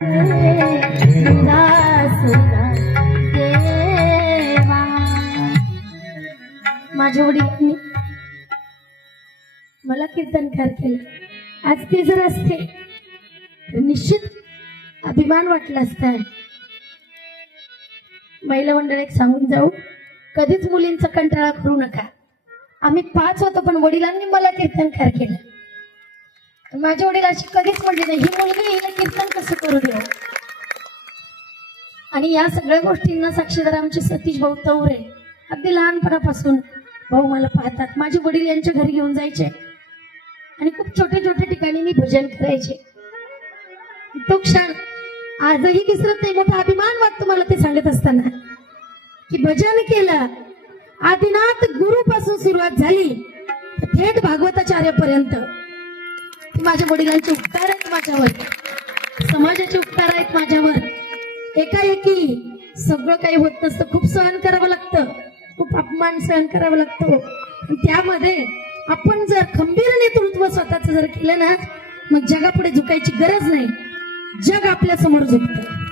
माझ्या वडिलांनी मला कीर्तनकार केलं. आज ते जर असते तर निश्चित अभिमान वाटला असता. महिला मंडळ एक सांगून जाऊ, कधीच मुलींचा कंटाळा करू नका. आम्ही 5 होतो पण वडिलांनी मला कीर्तनकार केलं. माझ्या वडील अशी कधीच म्हणले नाही ही मुलगी हिला कीर्तन कसं करू द्या. आणि या सगळ्या गोष्टींना साक्षीदार आमचे सतीश भाऊ तवरे. अगदी लहानपणापासून भाऊ मला पाहतात. माझे वडील यांच्या घरी घेऊन जायचे आणि खूप छोट्या छोट्या ठिकाणी मी भजन करायचे. तो क्षण आजही विसरत नाही. मोठा अभिमान वाटतो मला ते सांगत असताना की भजन केलं. आदिनाथ गुरु पासून सुरुवात झाली थेट भागवताचार्यापर्यंत. माझ्या वडिलांचे उपकार आहेत माझ्यावर, समाजाचे उपकार आहेत माझ्यावर. एकाएकी सगळं काही होत नसतं. खूप सहन करावं लागतं, खूप अपमान सहन करावा लागतो. त्यामध्ये आपण जर खंबीर नेतृत्व स्वतःच जर केलं ना, मग जगापुढे झुकायची गरज नाही. जग आपल्या समोर झुकतं.